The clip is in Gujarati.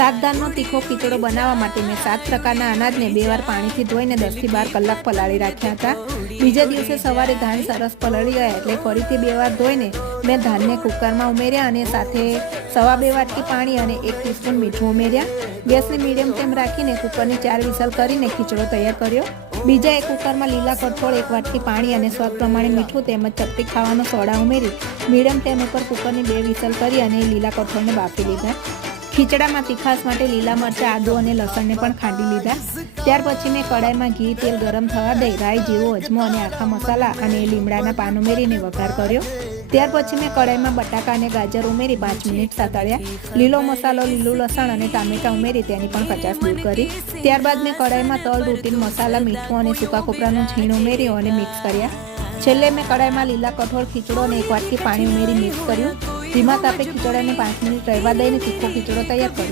શાકદાળનો તીખો ખીચડો બનાવવા માટે મેં 7 પ્રકારના અનાજને 2 વાર પાણીથી ધોઈને 10 થી 12 કલાક પલાળી રાખ્યા હતા। બીજા દિવસે સવારે ધાન સરસ પલળી ગયા એટલે ફરીથી 2 વાર ધોઈને મેં ધાનને કુકરમાં ઉમેર્યા અને સાથે 2.25 વાટકી પાણી અને 1 ટીસ્પૂન મીઠું ઉમેર્યા। ગેસને મીડિયમ ફ્લેમ રાખીને કુકરની 4 વિસલ કરીને ખીચડો તૈયાર કર્યો। બીજા એક કુકરમાં લીલા કઠોળ 1 વાટકી પાણી અને સ્વાદ પ્રમાણે મીઠું તેમજ ચપટી ખાવાનો સોડા ઉમેરી મીડિયમ ફ્લેમ ઉપર કુકરની 2 વિસલ કરી અને લીલા કઠોળને બાફી લીધા। ખીચડામાં તીખાશ માટે લીલા મરચાં, આદુ અને લસણને પણ ખાંડી લીધા। ત્યાર પછી મેં કડાઈમાં ઘી તેલ ગરમ થવા દઈ રાઈ, જીરું, અજમો અને આખા મસાલા અને લીમડાના પાન ઉમેરીને વઘાર કર્યો। ત્યાર પછી મેં કડાઈમાં બટાકા અને ગાજર ઉમેરી 5 મિનિટ સાતળ્યા। લીલો મસાલો, લીલું લસણ અને ટામેટાં ઉમેરી તેની પણ કચાશ દૂર કરી। ત્યારબાદ મેં કડાઈમાં તલ, રૂટીન મસાલા, મીઠું અને સૂકા કોપરાનું છીણ ઉમેરી અને મિક્સ કર્યા। છેલ્લે મેં કડાઈમાં લીલા કઠોળ, ખીચડો અને 1 વાટકી પાણી ઉમેરી મિક્સ કર્યું। ધીમા તાપે ખીચડાને 5 મિનિટ રહેવા દઈને તીખો ખીચડો તૈયાર કર્યો।